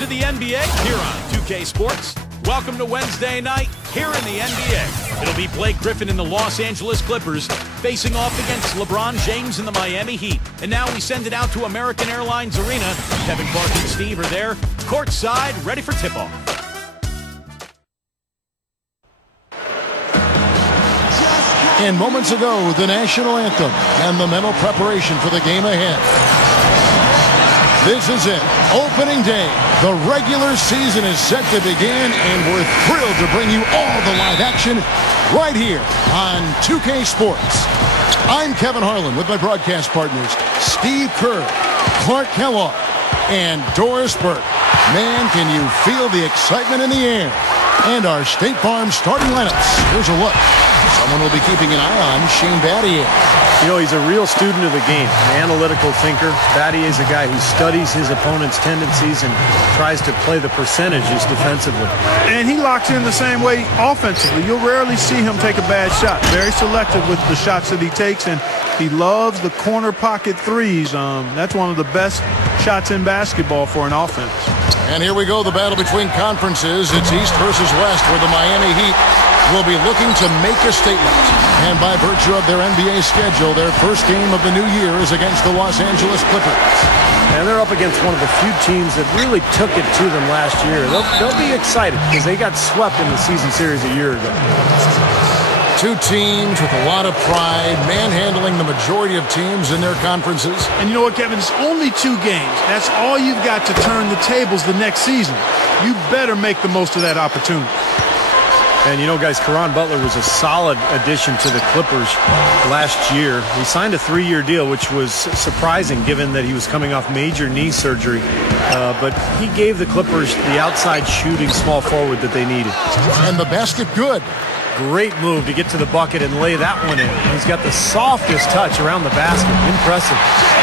to the NBA here on 2K Sports. Welcome to Wednesday night here in the NBA. It'll be Blake Griffin and the Los Angeles Clippers facing off against LeBron James and the Miami Heat. And now we send it out to American Airlines Arena. Kevin Clark and Steve are there, courtside, ready for tip-off. And moments ago, the national anthem and the mental preparation for the game ahead. This is it. Opening day. The regular season is set to begin, and we're thrilled to bring you all the live action right here on 2K Sports. I'm Kevin Harlan with my broadcast partners, Steve Kerr, Clark Kellogg, and Doris Burke. Man, can you feel the excitement in the air? And our State Farm starting lineups. Here's a look. Someone will be keeping an eye on Shane Battier. You know, he's a real student of the game, an analytical thinker. Battier is a guy who studies his opponent's tendencies and tries to play the percentages defensively. And he locks in the same way offensively. You'll rarely see him take a bad shot. Very selective with the shots that he takes, and he loves the corner pocket threes. That's one of the best shots in basketball for an offense. And here we go, the battle between conferences. It's East versus West, where the Miami Heat will be looking to make a statement. And by virtue of their NBA schedule, their first game of the new year is against the Los Angeles Clippers. And they're up against one of the few teams that really took it to them last year. They'll be excited because they got swept in the season series a year ago. Two teams with a lot of pride, manhandling the majority of teams in their conferences. And you know what, Kevin? It's only 2 games. That's all you've got to turn the tables the next season. You better make the most of that opportunity. And you know, guys, Caron Butler was a solid addition to the Clippers last year. He signed a 3-year deal, which was surprising given that he was coming off major knee surgery. But he gave the Clippers the outside shooting small forward that they needed. And the basket good. Great move to get to the bucket and lay that one in. He's got the softest touch around the basket. Impressive.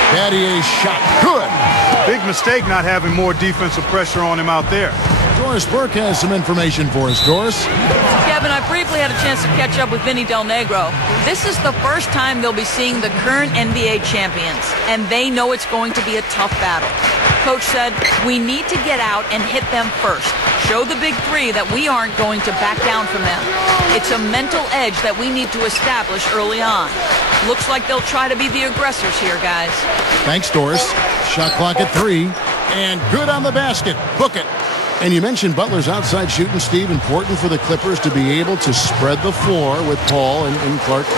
Battier's shot good. Big mistake not having more defensive pressure on him out there. Doris Burke has some information for us. Doris? Kevin, I briefly had a chance to catch up with Vinny Del Negro. This is the first time they'll be seeing the current NBA champions, and they know it's going to be a tough battle. Coach said, we need to get out and hit them first. Show the big 3 that we aren't going to back down from them. It's a mental edge that we need to establish early on. Looks like they'll try to be the aggressors here, guys. Thanks, Doris. Shot clock at 3. And good on the basket. Book it. And you mentioned Butler's outside shooting, Steve. Important for the Clippers to be able to spread the floor with Paul and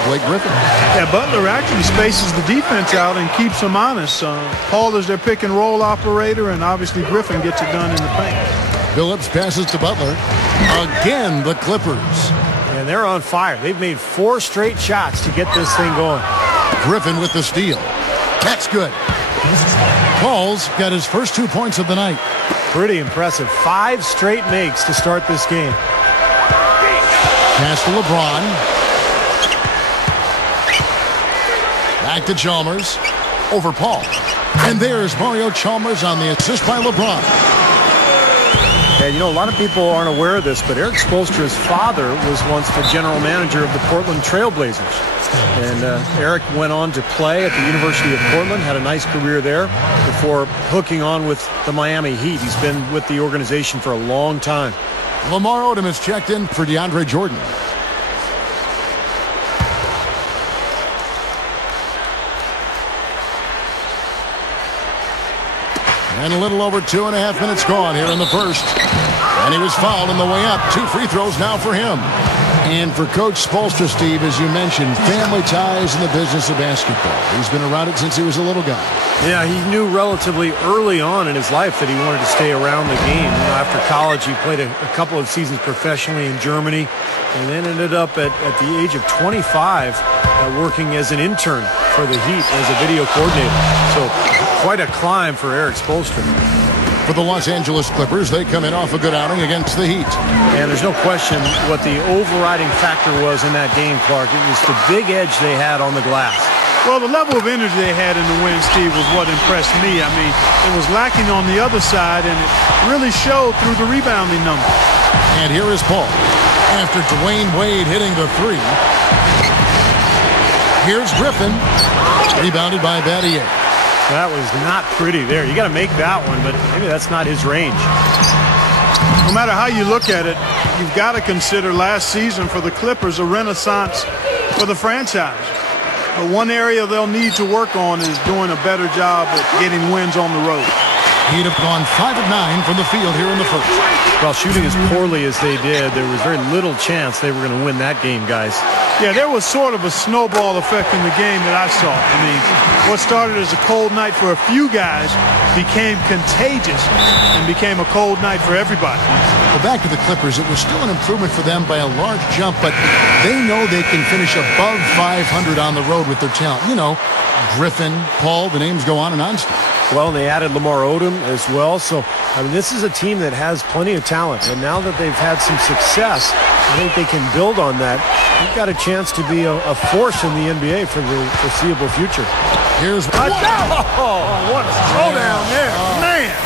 Blake Griffin. Yeah, Butler actually spaces the defense out and keeps them honest. Paul is their pick and roll operator, and obviously Griffin gets it done in the paint. Phillips passes to Butler. Again, the Clippers. And they're on fire. They've made 4 straight shots to get this thing going. Griffin with the steal. That's good. Paul's got his first 2 points of the night. Pretty impressive. 5 straight makes to start this game. Pass to LeBron. Back to Chalmers. Over Paul. And there's Mario Chalmers on the assist by LeBron. And you know, a lot of people aren't aware of this, but Eric Spoelstra's father was once the general manager of the Portland Trail Blazers. And Eric went on to play at the University of Portland, had a nice career there before hooking on with the Miami Heat. He's been with the organization for a long time. Lamar Odom is checked in for DeAndre Jordan. And a little over 2.5 minutes gone here in the first. And he was fouled on the way up. 2 free throws now for him. And for Coach Spoelstra, Steve, as you mentioned, family ties in the business of basketball. He's been around it since he was a little guy. Yeah, he knew relatively early on in his life that he wanted to stay around the game. You know, after college, he played a couple of seasons professionally in Germany and then ended up at the age of 25 working as an intern for the Heat as a video coordinator. So quite a climb for Eric Spoelstra. For the Los Angeles Clippers, they come in off a good outing against the Heat. And there's no question what the overriding factor was in that game, Clark. It was the big edge they had on the glass. Well, the level of energy they had in the win, Steve, was what impressed me. I mean, it was lacking on the other side, and it really showed through the rebounding numbers. And here is Paul. After Dwayne Wade hitting the 3. Here's Griffin. Rebounded by Battier. That was not pretty there. You got to make that one, but maybe that's not his range. No matter how you look at it, you've got to consider last season for the Clippers a renaissance for the franchise. But one area they'll need to work on is doing a better job at getting wins on the road. He'd have gone 5 of 9 from the field here in the first. Well, shooting as poorly as they did, there was very little chance they were going to win that game, guys. Yeah, there was sort of a snowball effect in the game that I saw. I mean, what started as a cold night for a few guys became contagious and became a cold night for everybody. Well, back to the Clippers, it was still an improvement for them by a large jump, but they know they can finish above 500 on the road with their talent. You know, Griffin, Paul, the names go on and on. Well, they added Lamar Odom as well. So, I mean, this is a team that has plenty of talent. And now that they've had some success, I think they can build on that. They've got a chance to be a force in the NBA for the foreseeable future. Here's what a throwdown there. Man.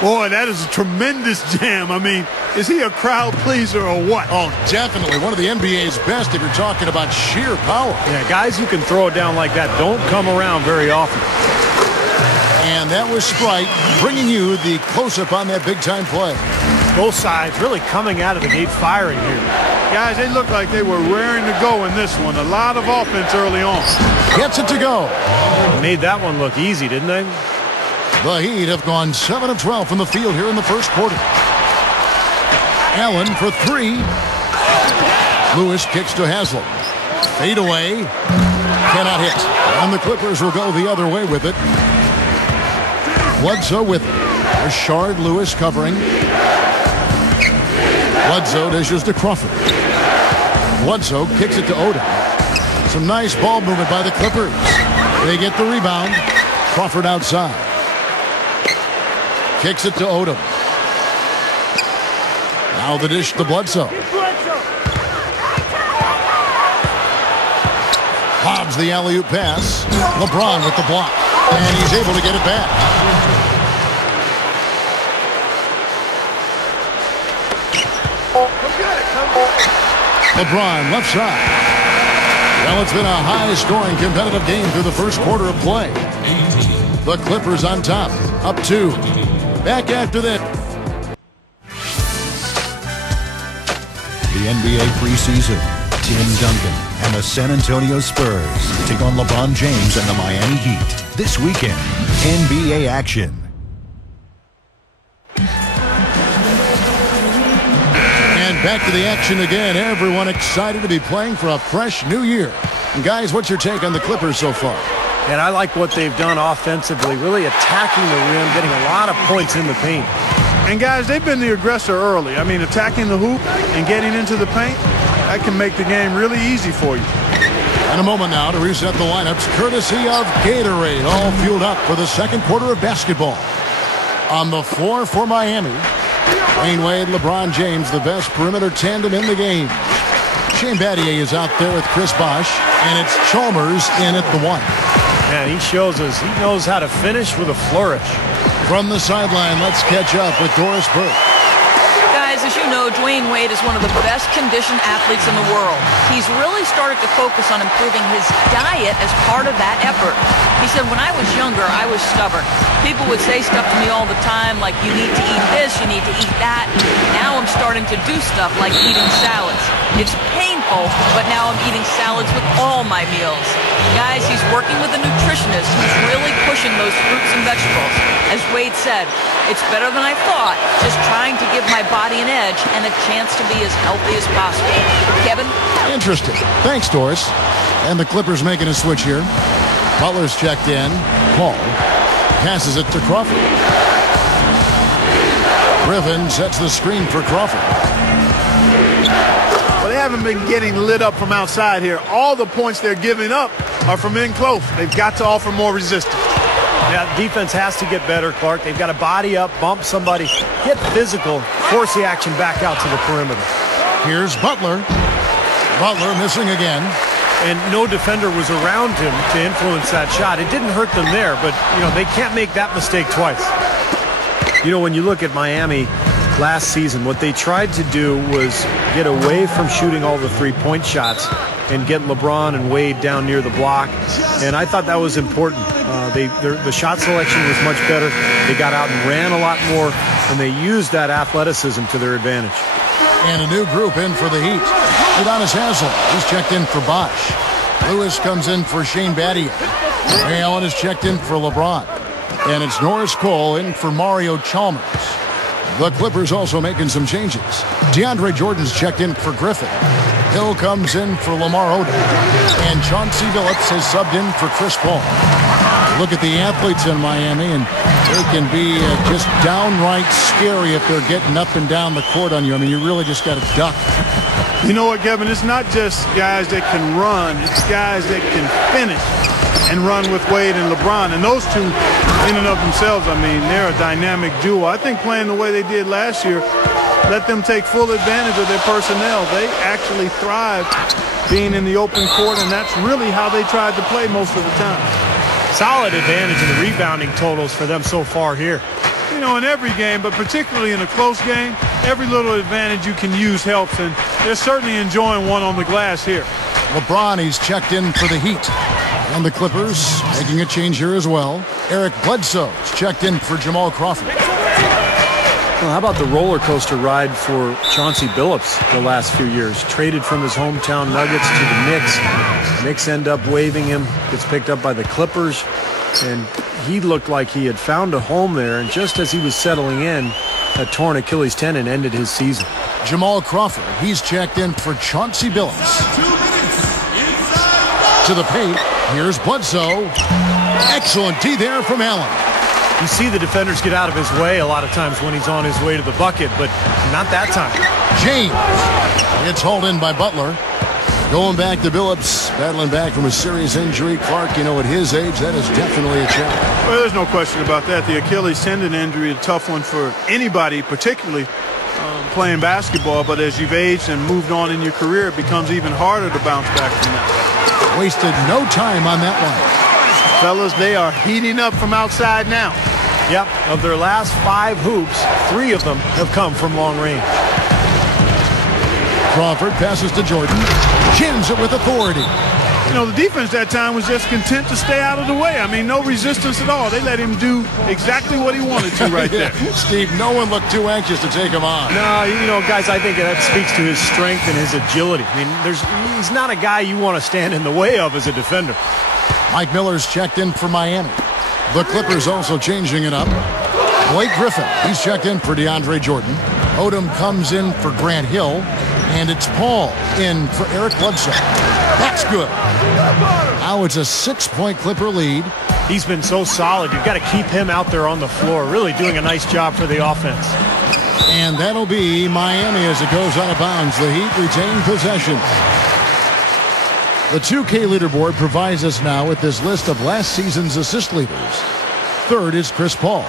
Boy, that is a tremendous jam. I mean, is he a crowd pleaser or what? Oh, definitely. One of the NBA's best if you're talking about sheer power. Yeah, guys who can throw it down like that don't come around very often. And that was Sprite bringing you the close-up on that big-time play. Both sides really coming out of the gate firing here. Guys, they look like they were raring to go in this one. A lot of offense early on. Gets it to go. Made that one look easy, didn't they? The Heat have gone 7 of 12 from the field here in the first quarter. Allen for 3. Lewis kicks to Haslem. Fade away. Cannot hit. And the Clippers will go the other way with it. Bledsoe with Rashard Lewis covering. Bledsoe dishes to Crawford. Bledsoe kicks it to Odom. Some nice ball movement by the Clippers. They get the rebound. Crawford outside. Kicks it to Odom. Now the dish to Bledsoe. Hobbs the alley-oop pass. LeBron with the block. And he's able to get it back. LeBron left side. Well, it's been a high-scoring competitive game through the first quarter of play. The Clippers on top, up 2. Back after this. The NBA preseason. Tim Duncan and the San Antonio Spurs take on LeBron James and the Miami Heat. This weekend, NBA action. And back to the action again. Everyone excited to be playing for a fresh new year. And guys, what's your take on the Clippers so far? And I like what they've done offensively, really attacking the rim, getting a lot of points in the paint. And guys, they've been the aggressor early. I mean, attacking the hoop and getting into the paint, that can make the game really easy for you. And a moment now to reset the lineups, courtesy of Gatorade, all fueled up for the second quarter of basketball. On the floor for Miami, Dwayne Wade, LeBron James, the best perimeter tandem in the game. Shane Battier is out there with Chris Bosh, and it's Chalmers in at the 1. Man, he shows us he knows how to finish with a flourish. From the sideline, let's catch up with Doris Burke. Guys, as you know, Dwayne Wade is one of the best conditioned athletes in the world. He's really started to focus on improving his diet as part of that effort. He said, when I was younger, I was stubborn. People would say stuff to me all the time, like, you need to eat this, you need to eat that. Now I'm starting to do stuff like eating salads. It's painful, but now I'm eating salads with all my meals. Guys, he's working with a nutritionist who's really pushing those fruits and vegetables. As Wade said, it's better than I thought, just trying to give my body an edge and a chance to be as healthy as possible. Kevin? Interesting. Thanks, Doris. And the Clippers making a switch here. Butler's checked in. Paul passes it to Crawford. Griffin sets the screen for Crawford. Well, they haven't been getting lit up from outside here. All the points they're giving up are from in close. They've got to offer more resistance. Yeah, defense has to get better, Clark. They've got to body up, bump somebody, get physical, force the action back out to the perimeter. Here's Butler. Butler missing again. And no defender was around him to influence that shot. It didn't hurt them there, but, you know, they can't make that mistake twice. You know, when you look at Miami last season, what they tried to do was get away from shooting all the three-point shots and get LeBron and Wade down near the block. And I thought that was important. The shot selection was much better. They got out and ran a lot more, and they used that athleticism to their advantage. And a new group in for the Heat. Udonis Haslem, he's checked in for Bosh. Lewis comes in for Shane Battier. Ray Allen is checked in for LeBron. And it's Norris Cole in for Mario Chalmers. The Clippers also making some changes. DeAndre Jordan's checked in for Griffin. Hill comes in for Lamar Odom. And Chauncey Billups has subbed in for Chris Paul. Look at the athletes in Miami, and they can be just downright scary if they're getting up and down the court on you. I mean, you really just got to duck. You know what, Kevin? It's not just guys that can run. It's guys that can finish and run with Wade and LeBron. And those two, in and of themselves, I mean, they're a dynamic duo. I think playing the way they did last year, let them take full advantage of their personnel. They actually thrive being in the open court, and that's really how they tried to play most of the time. Solid advantage in the rebounding totals for them so far here. You know, in every game, but particularly in a close game, every little advantage you can use helps, and they're certainly enjoying one on the glass here. LeBron, he's checked in for the Heat. And the Clippers making a change here as well. Eric Bledsoe's checked in for Jamal Crawford. Well, how about the roller coaster ride for Chauncey Billups the last few years? Traded from his hometown Nuggets to the Knicks. Knicks end up waiving him. Gets picked up by the Clippers. And he looked like he had found a home there. And just as he was settling in, a torn Achilles tendon ended his season. Jamal Crawford, he's checked in for Chauncey Billups. To the paint, here's Bledsoe. Excellent D there from Allen. You see the defenders get out of his way a lot of times when he's on his way to the bucket, but not that time. James. It's hauled in by Butler. Going back to Billups, battling back from a serious injury. Clark, you know, at his age, that is definitely a challenge. Well, there's no question about that. The Achilles tendon injury is a tough one for anybody, particularly playing basketball. But as you've aged and moved on in your career, it becomes even harder to bounce back from that. Wasted no time on that one. Fellas, they are heating up from outside now. Yep, of their last 5 hoops, 3 of them have come from long range. Crawford passes to Jordan. Jams it with authority. You know, the defense that time was just content to stay out of the way. I mean, no resistance at all. They let him do exactly what he wanted to right there. Steve, no one looked too anxious to take him on. No, you know, guys, I think that speaks to his strength and his agility. I mean, he's not a guy you want to stand in the way of as a defender. Mike Miller's checked in for Miami. The Clippers also changing it up. Blake Griffin, he's checked in for DeAndre Jordan. Odom comes in for Grant Hill. And it's Paul in for Eric Bledsoe. That's good. Now it's a 6-point Clipper lead. He's been so solid. You've got to keep him out there on the floor, really doing a nice job for the offense. And that'll be Miami as it goes out of bounds. The Heat retain possession. The 2K leaderboard provides us now with this list of last season's assist leaders. Third is Chris Paul.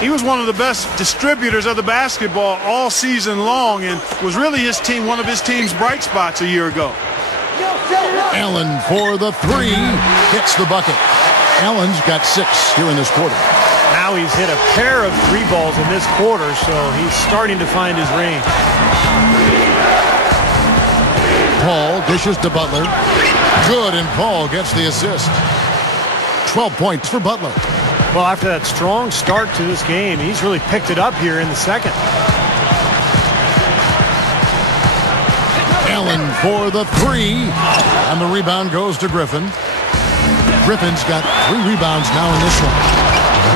He was one of the best distributors of the basketball all season long and was really one of his team's bright spots a year ago. Allen for the 3. Hits the bucket. Allen's got 6 here in this quarter. Now he's hit a pair of 3 balls in this quarter, so he's starting to find his range. Paul dishes to Butler. Good, and Paul gets the assist. 12 points for Butler. Well, after that strong start to this game, he's really picked it up here in the second. Allen for the 3. And the rebound goes to Griffin. Griffin's got 3 rebounds now in this one.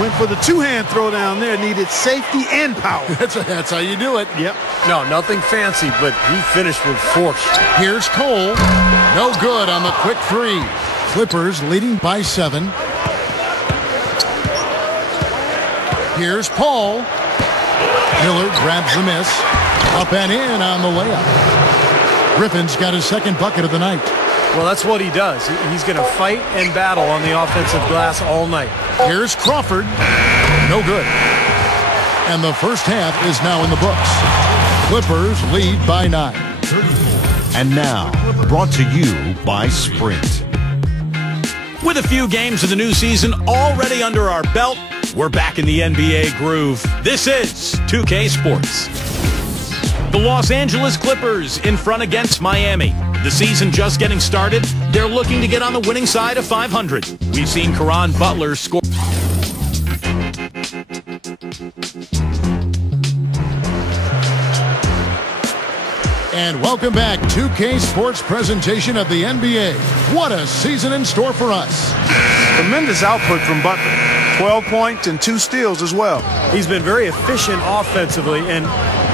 Went for the 2-hand throw down there. Needed safety and power. That's how you do it. Yep. No, nothing fancy, but he finished with force. Here's Cole. No good on the quick 3. Clippers leading by 7. Here's Paul. Miller grabs the miss. Up and in on the layup. Griffin's got his second bucket of the night. Well, that's what he does. He's going to fight and battle on the offensive glass all night. Here's Crawford. No good. And the first half is now in the books. Clippers lead by 9. And now, brought to you by Sprint. With a few games of the new season already under our belt, we're back in the NBA groove. This is 2K Sports. The Los Angeles Clippers in front against Miami. The season just getting started, they're looking to get on the winning side of 500. We've seen Caron Butler score. And welcome back, 2K Sports presentation of the NBA. What a season in store for us. Tremendous output from Butler. 12 points and 2 steals as well. He's been very efficient offensively, and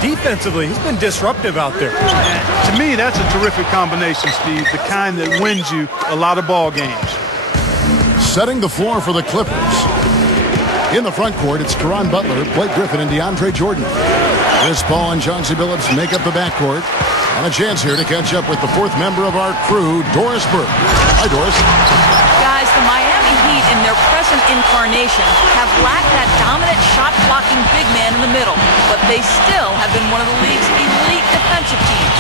defensively, he's been disruptive out there. And to me, that's a terrific combination, Steve, the kind that wins you a lot of ball games. Setting the floor for the Clippers. In the front court, it's Caron Butler, Blake Griffin, and DeAndre Jordan. Chris Paul and Chauncey Billups make up the backcourt. And a chance here to catch up with the 4th member of our crew, Doris Burke. Hi, Doris. Guys, the Miami Heat in their present incarnation have lacked that dominant shot-blocking big man in the middle, but they still have been one of the league's elite defensive teams.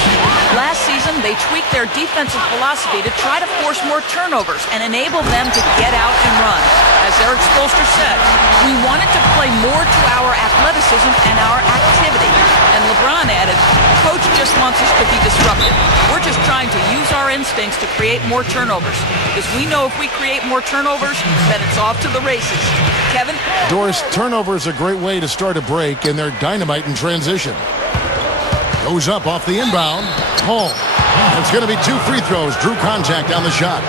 Last season, they tweaked their defensive philosophy to try to force more turnovers and enable them to get out and run. As Eric Spoelstra said, we wanted to play more to our athleticism and our activity. And LeBron added, Coach just wants us to be disruptive. We're just trying to use our instincts to create more turnovers. Because we know if we create more turnovers, then it's off to the races. Kevin? Doris, turnover is a great way to start a break, and they're dynamite in transition. Goes up off the inbound. Hall. It's going to be 2 free throws. Drew contact on the shot.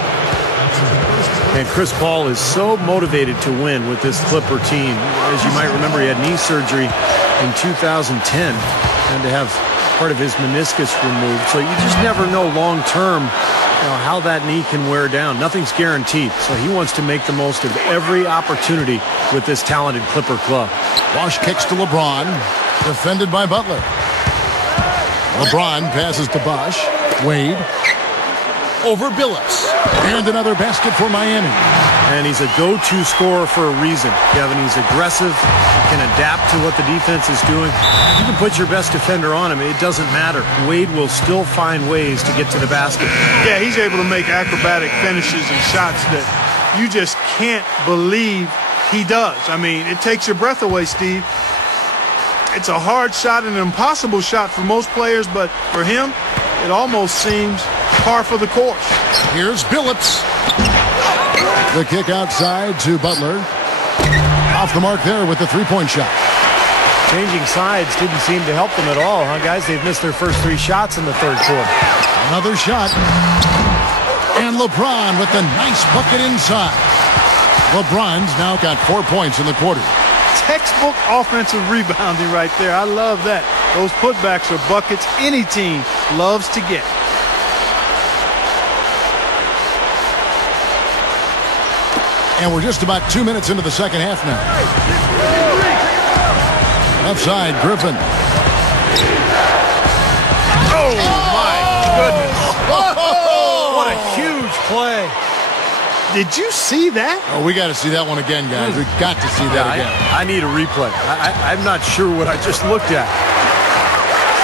And Chris Paul is so motivated to win with this Clipper team. As you might remember, he had knee surgery in 2010 and to have part of his meniscus removed. So you just never know long-term how that knee can wear down. Nothing's guaranteed. So he wants to make the most of every opportunity with this talented Clipper club. Bosh kicks to LeBron. Defended by Butler. LeBron passes to Bosh. Wade. Over Billups. And another basket for Miami. And he's a go-to scorer for a reason, Kevin. He's aggressive. He can adapt to what the defense is doing. You can put your best defender on him. It doesn't matter. Wade will still find ways to get to the basket. Yeah, he's able to make acrobatic finishes and shots that you just can't believe he does. I mean, it takes your breath away, Steve. It's a hard shot and an impossible shot for most players, but for him, it almost seems par for the course. Here's Billups. The kick outside to Butler. Off the mark there with the 3-point shot. Changing sides didn't seem to help them at all, huh, guys? They've missed their first 3 shots in the 3rd quarter. Another shot. And LeBron with the nice bucket inside. LeBron's now got 4 points in the quarter. Textbook offensive rebounding right there. I love that. Those putbacks are buckets any team loves to get. And we're just about 2 minutes into the second half now. Left side, Griffin. Oh, my goodness. What a huge play. Did you see that? Oh, we got to see that one again, guys. We've got to see that again. I need a replay. I'm not sure what I just looked at.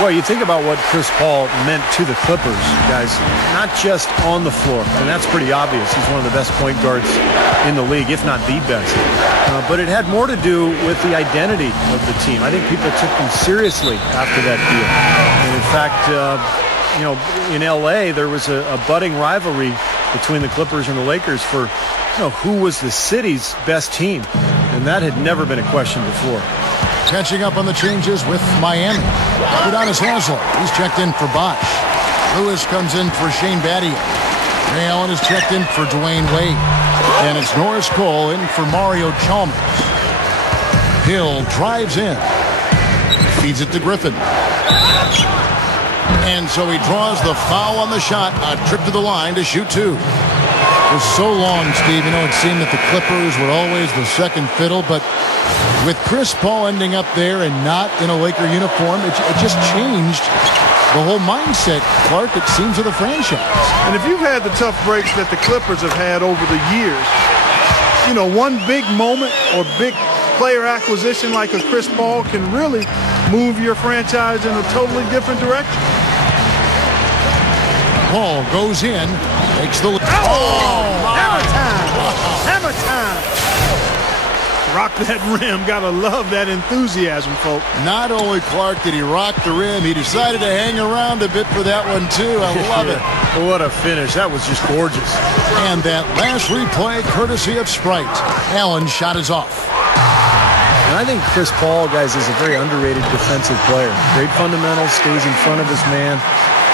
Well, you think about what Chris Paul meant to the Clippers, guys, not just on the floor, and that's pretty obvious. He's one of the best point guards in the league, if not the best. But it had more to do with the identity of the team. I think people took them seriously after that deal. And in fact, in L.A., there was a budding rivalry between the Clippers and the Lakers for who was the city's best team. And that had never been a question before. Catching up on the changes with Miami. Udonis Haslem. He's checked in for Bosh. Lewis comes in for Shane Battier. Ray Allen is checked in for Dwayne Wade. And it's Norris Cole in for Mario Chalmers. Hill drives in. Feeds it to Griffin. And so he draws the foul on the shot. A trip to the line to shoot 2. For so long, Steve, it seemed that the Clippers were always the second fiddle, but with Chris Paul ending up there and not in a Laker uniform, it just changed the whole mindset, Clark, it seems, of the franchise. And if you've had the tough breaks that the Clippers have had over the years, one big moment or big player acquisition like a Chris Paul can really move your franchise in a totally different direction. Paul goes in, takes the... Hammer time! Hammer time! Rock that rim. Gotta love that enthusiasm, folks. Not only, Clark, did he rock the rim, he decided to hang around a bit for that one, too. I love it. What a finish. That was just gorgeous. And that last replay, courtesy of Sprite. Allen's shot is off. And I think Chris Paul, guys, is a very underrated defensive player. Great fundamentals, stays in front of his man.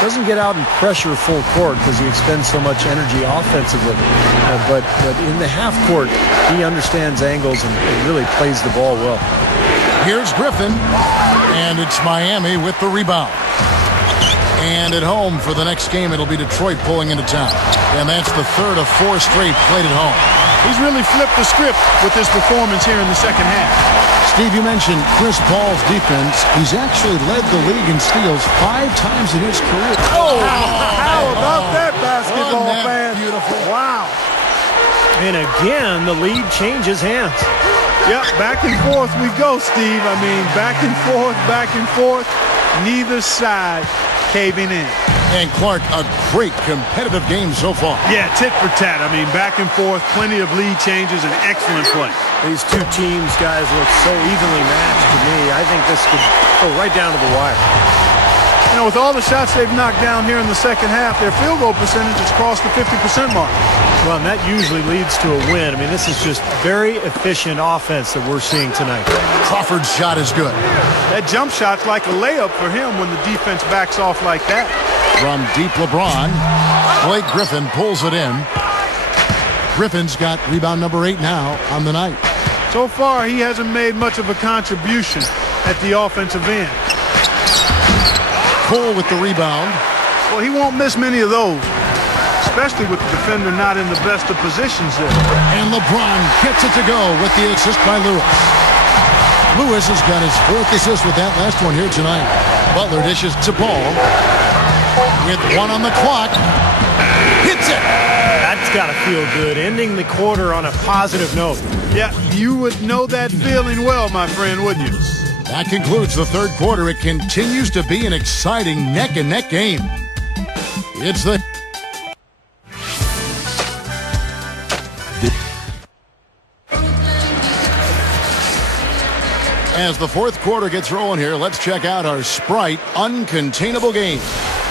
Doesn't get out and pressure full court because he expends so much energy offensively. But in the half court, he understands angles and really plays the ball well. Here's Griffin, and it's Miami with the rebound. And at home for the next game, it'll be Detroit pulling into town. And that's the third of 4 straight played at home. He's really flipped the script with his performance here in the second half. Steve, you mentioned Chris Paul's defense. He's actually led the league in steals 5 times in his career. Oh, how about that, basketball fan? Beautiful. Wow. And again, the lead changes hands. Yep, back and forth we go, Steve. I mean, back and forth. Neither side caving in. And Clark, a great competitive game so far. Yeah, tit for tat. I mean, back and forth, plenty of lead changes and excellent play. These two teams, guys, look so evenly matched to me. I think this could go right down to the wire. You know, with all the shots they've knocked down here in the second half, their field goal percentage has crossed the 50% mark. Well, and that usually leads to a win. I mean, this is just very efficient offense that we're seeing tonight. Crawford's shot is good. That jump shot's like a layup for him when the defense backs off like that. From deep LeBron, Blake Griffin pulls it in. Griffin's got rebound number 8 now on the night. So far, he hasn't made much of a contribution at the offensive end. Cole with the rebound. Well, he won't miss many of those, especially with the defender not in the best of positions there. And LeBron gets it to go with the assist by Lewis. Lewis has got his 4th assist with that last one here tonight. Butler dishes to Paul. With 1 on the clock. Hits it! That's got to feel good, ending the quarter on a positive note. Yeah, you would know that feeling well, my friend, wouldn't you? That concludes the third quarter. It continues to be an exciting neck-and-neck game. It's the... As the fourth quarter gets rolling here, let's check out our Sprite Uncontainable Game.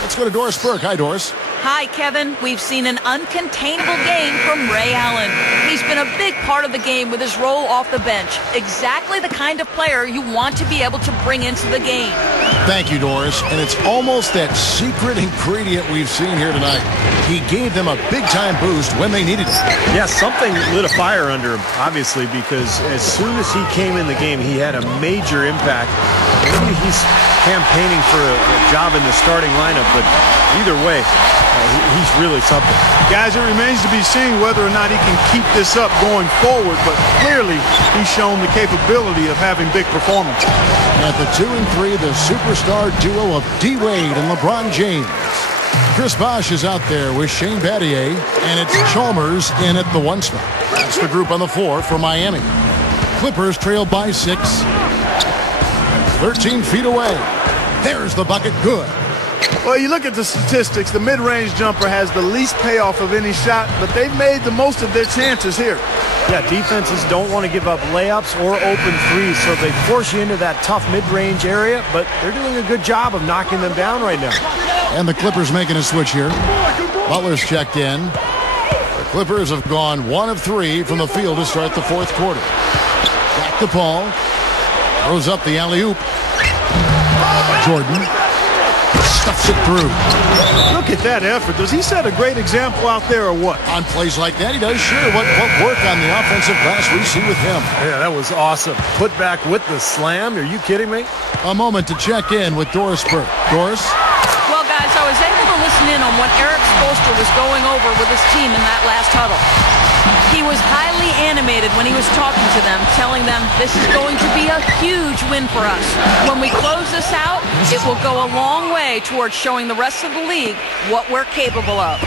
Let's go to Doris Burke. Hi, Doris. Hi, Kevin. We've seen an uncontainable game from Ray Allen. He's been a big part of the game with his role off the bench. Exactly the kind of player you want to be able to bring into the game. Thank you, Doris. And it's almost that secret ingredient we've seen here tonight. He gave them a big-time boost when they needed it. Yeah, something lit a fire under him, obviously, because as soon as he came in the game, he had a major impact. Maybe he's campaigning for a job in the starting lineup, but either way, he's really something. Guys, it remains to be seen whether or not he can keep this up going forward, but clearly he's shown the capability of having big performances. At the 2 and 3, the superstar duo of D-Wade and LeBron James. Chris Bosh is out there with Shane Battier, and it's Chalmers in at the 1 spot. That's the group on the floor for Miami. Clippers trail by 6. 13 feet away. There's the bucket. Good. Well, you look at the statistics, the mid-range jumper has the least payoff of any shot, but they've made the most of their chances here. Yeah, defenses don't want to give up layups or open threes, so they force you into that tough mid-range area, but they're doing a good job of knocking them down right now. And the Clippers making a switch here. Butler's checked in. The Clippers have gone 1 of 3 from the field to start the fourth quarter. Back to Paul. Throws up the alley-oop. Jordan stuffs it through. Look at that effort. Does he set a great example out there or what? On plays like that, he does. Sure, what work on the offensive glass we see with him. Yeah, that was awesome. Put back with the slam. Are you kidding me? A moment to check in with Doris Burke. Doris? Well, guys, I was able to listen in on what Eric Spoelstra was going over with his team in that last huddle. He was highly animated when he was talking to them, telling them this is going to be a huge win for us. When we close this out, it will go a long way towards showing the rest of the league what we're capable of.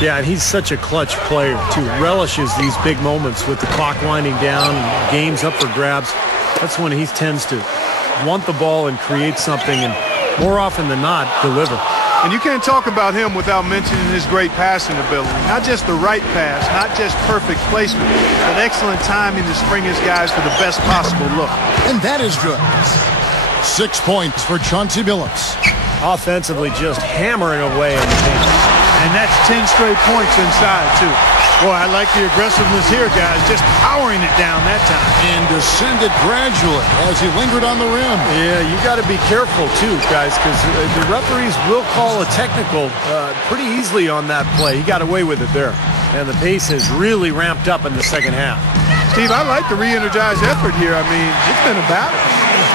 Yeah, and he's such a clutch player, too. Relishes these big moments with the clock winding down, games up for grabs. That's when he tends to want the ball and create something, and more often than not, deliver. And you can't talk about him without mentioning his great passing ability. Not just the right pass, not just perfect placement, but excellent timing to spring his guys to the best possible look. And that is good. 6 points for Chauncey Billups. Offensively, just hammering away in the paint. And that's 10 straight points inside, too. Boy, I like the aggressiveness here, guys. Just powering it down that time. And descended gradually as he lingered on the rim. Yeah, you got to be careful, too, guys, because the referees will call a technical pretty easily on that play. He got away with it there. And the pace has really ramped up in the second half. Steve, I like the re-energized effort here. I mean, it's been a battle.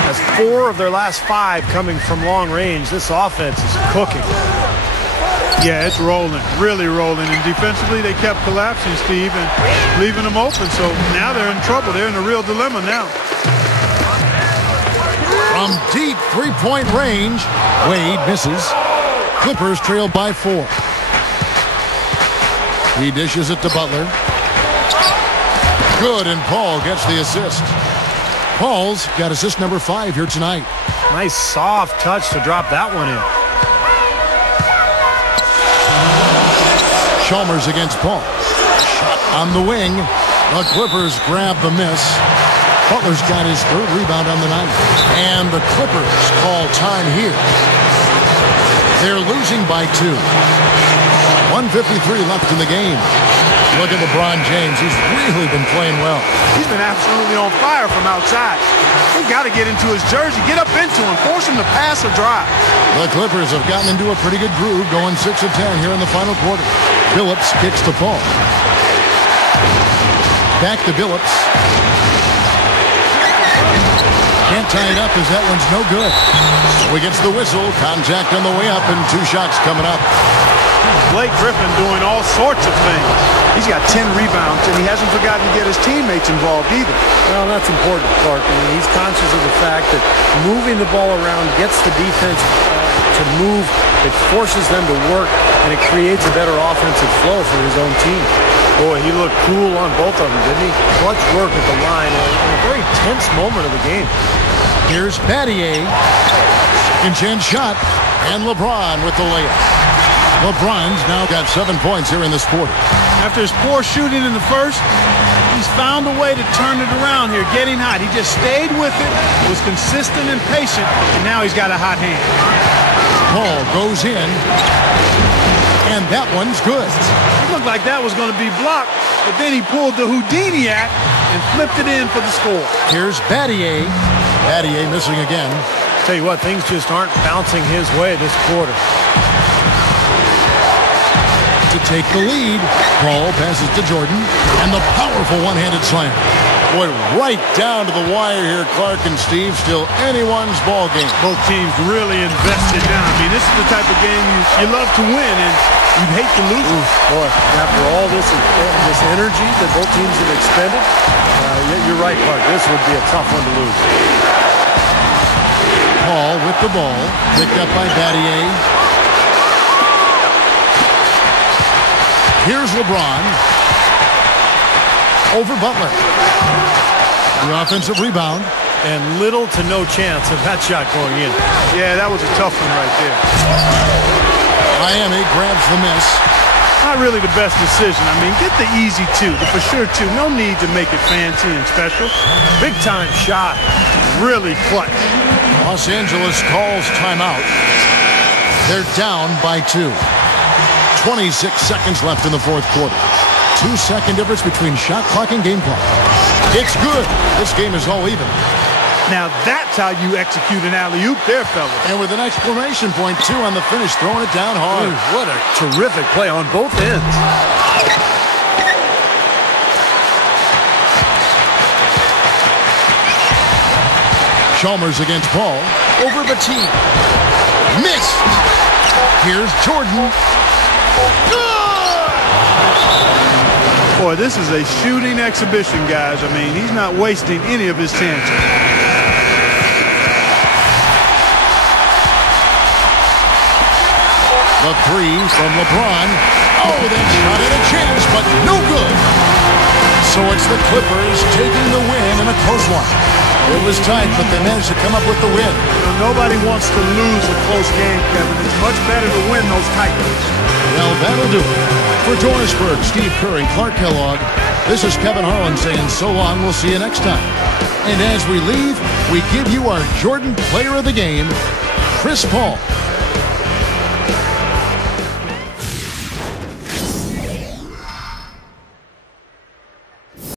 That's 4 of their last 5 coming from long range. This offense is cooking. Yeah, it's rolling, really rolling. And defensively, they kept collapsing, Steve, and leaving them open. So now they're in trouble. They're in a real dilemma now. From deep three-point range, Wade misses. Clippers trail by 4. He dishes it to Butler. Good, and Paul gets the assist. Paul's got assist number 5 here tonight. Nice soft touch to drop that one in. Chalmers against Paul. Shot on the wing. The Clippers grab the miss. Butler's got his 3rd rebound on the night. And the Clippers call time here. They're losing by 2. 1:53 left in the game. Look at LeBron James. He's really been playing well. He's been absolutely on fire from outside. They've got to get into his jersey, get up into him, force him to pass or drive. The Clippers have gotten into a pretty good groove, going 6 of 10 here in the final quarter. Billups kicks to Paul. Back to Billups. Can't tie it up as that one's no good. So he gets the whistle. Contact on the way up and 2 shots coming up. Blake Griffin doing all sorts of things. He's got 10 rebounds, and he hasn't forgotten to get his teammates involved either. Well, that's important, Clark. I mean, he's conscious of the fact that moving the ball around gets the defense to move. It forces them to work, and it creates a better offensive flow for his own team. Boy, he looked cool on both of them, didn't he? Clutch work at the line in a very tense moment of the game. Here's Battier. Second chance shot, and LeBron with the layup. LeBron's now got 7 points here in this quarter. After his poor shooting in the first, he's found a way to turn it around here, getting hot. He just stayed with it, was consistent and patient, and now he's got a hot hand. Paul goes in, and that one's good. It looked like that was going to be blocked, but then he pulled the Houdini act and flipped it in for the score. Here's Battier. Battier missing again. Tell you what, things just aren't bouncing his way this quarter. To take the lead, Paul passes to Jordan, and the powerful one-handed slam. Boy, right down to the wire here, Clark and Steve. Still anyone's ball game. Both teams really invested now. I mean, this is the type of game you love to win, and you'd hate to lose. Boy, after all this energy that both teams have expended, you're right, Clark. This would be a tough one to lose. Paul with the ball, picked up by Battier. Here's LeBron. Over Butler. The offensive rebound. And little to no chance of that shot going in. Yeah, that was a tough one right there. Miami grabs the miss. Not really the best decision. I mean, get the easy 2, the for sure 2. No need to make it fancy and special. Big time shot. Really clutch. Los Angeles calls timeout. They're down by 2. 26 seconds left in the fourth quarter. 2-second difference between shot clock and game clock. It's good. This game is all even. Now that's how you execute an alley-oop there, fellas. And with an exclamation point, 2 on the finish, throwing it down hard. What a terrific play on both ends. Chalmers against Paul. Over Bateen. Missed. Here's Jordan. Boy, this is a shooting exhibition, guys. I mean, he's not wasting any of his chances. The 3 from LeBron. Oh, that shot had a chance, but no good. So it's the Clippers taking the win in a close one. It was tight, but they managed to come up with the win. Nobody wants to lose a close game, Kevin. It's much better to win those tight ones. Well, that'll do it. For Johannesburg, Steve Kerr and Clark Kellogg, this is Kevin Harlan saying so long. We'll see you next time. And as we leave, we give you our Jordan Player of the Game, Chris Paul.